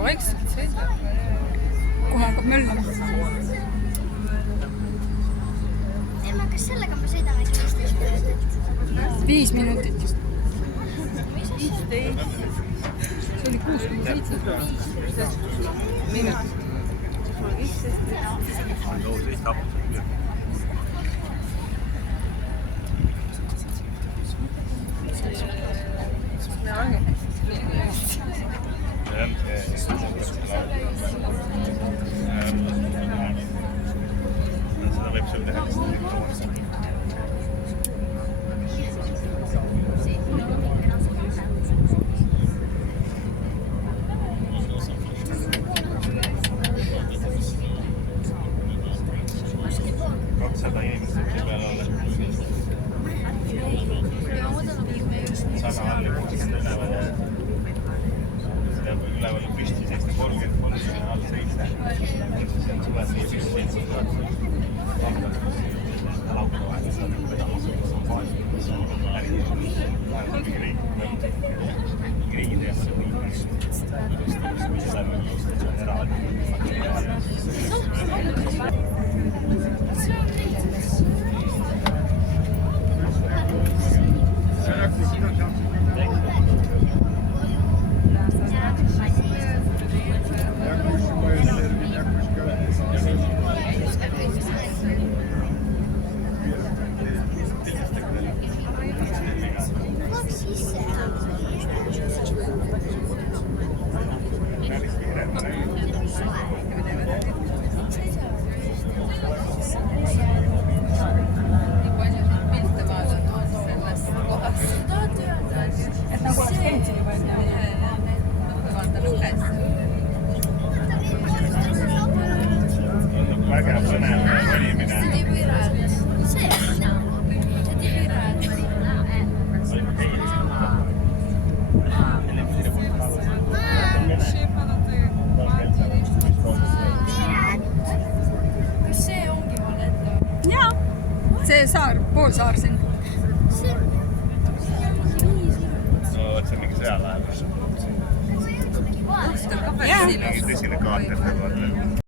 Vaikselt sõidab. Kohe hakkab möllama. Emma, kas sellega me sõidame 15 minutit? 5 minutit. 15. See oli 6,7 minutit. Seda võib sul teha kakssada inimest võib see peal olla. 100 all ja 60 üleval ja seda üleval on püsti 730 all 7. See on suvel 7 Vägev põnev valimine. Kas see ongi Valeta? Jaa. See saar, poolsaar siin. See on mingi 5 minutit. No, see on mingi sõjalaev. See on mingi vahe. Mingi tõsine kaater.